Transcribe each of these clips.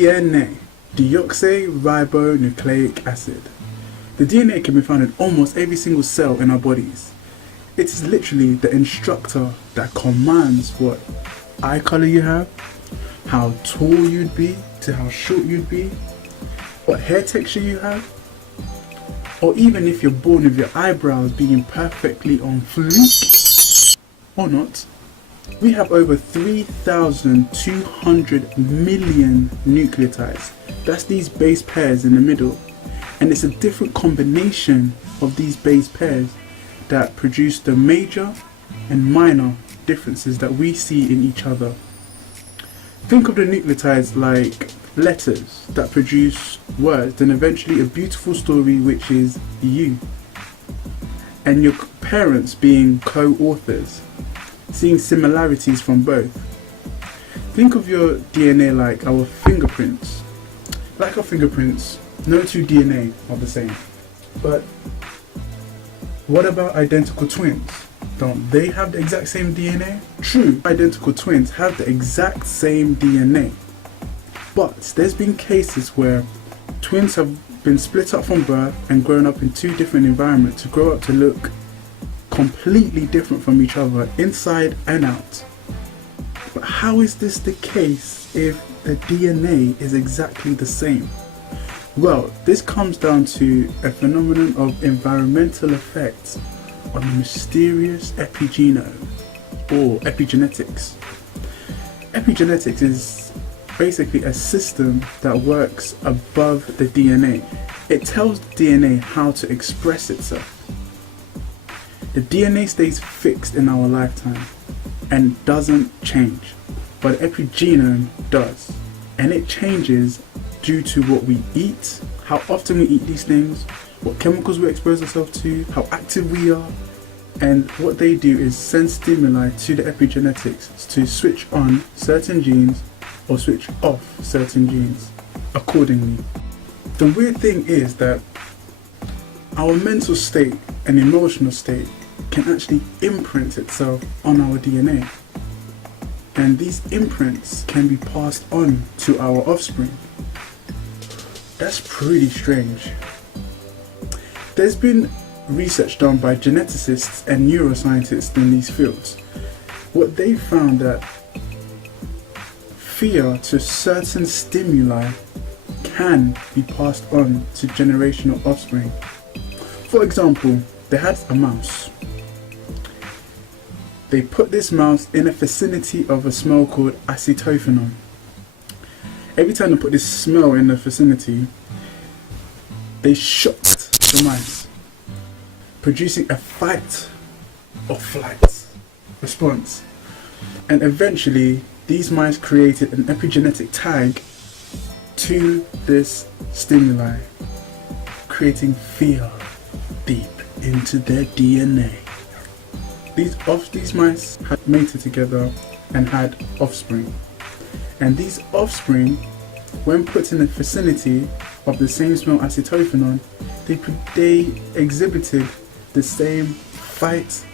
DNA, deoxyribonucleic acid. The DNA can be found in almost every single cell in our bodies. It is literally the instructor that commands what eye color you have, how tall you'd be to how short you'd be, what hair texture you have, or even if you're born with your eyebrows being perfectly on fleek or not. We have over 3,200 million nucleotides. That's these base pairs in the middle. And it's a different combination of these base pairs that produce the major and minor differences that we see in each other. Think of the nucleotides like letters that produce words and eventually a beautiful story, which is you. And your parents being co-authors, seeing similarities from both. Think of your DNA like our fingerprints. Like our fingerprints, no two DNA are the same. But what about identical twins? Don't they have the exact same DNA? True, identical twins have the exact same DNA. But there's been cases where twins have been split up from birth and grown up in two different environments to grow up to look completely different from each other, inside and out. But how is this the case if the DNA is exactly the same? Well, this comes down to a phenomenon of environmental effects on the mysterious epigenome, or epigenetics. Epigenetics is basically a system that works above the DNA. It tells the DNA how to express itself. The DNA stays fixed in our lifetime and doesn't change, but the epigenome does. And it changes due to what we eat, how often we eat these things, what chemicals we expose ourselves to, how active we are. And what they do is send stimuli to the epigenetics to switch on certain genes or switch off certain genes accordingly. The weird thing is that our mental state and emotional state can actually imprint itself on our DNA. And these imprints can be passed on to our offspring. That's pretty strange. There's been research done by geneticists and neuroscientists in these fields. What they found that fear to certain stimuli can be passed on to generational offspring. For example, they had a mouse. They put this mouse in a vicinity of a smell called acetophenone. Every time they put this smell in the vicinity, they shocked the mice, producing a fight or flight response. And eventually, these mice created an epigenetic tag to this stimuli, creating fear deep into their DNA. These mice had mated together and had offspring. And these offspring, when put in the vicinity of the same smell acetophenone, they exhibited the same fight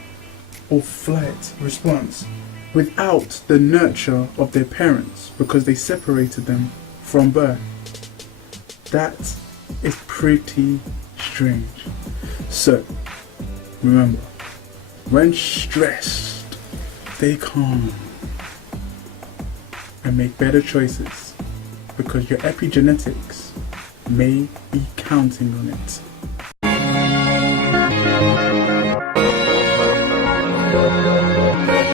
or flight response without the nurture of their parents, because they separated them from birth. That is pretty strange. So remember, when stressed, stay calm and make better choices, because your epigenetics may be counting on it.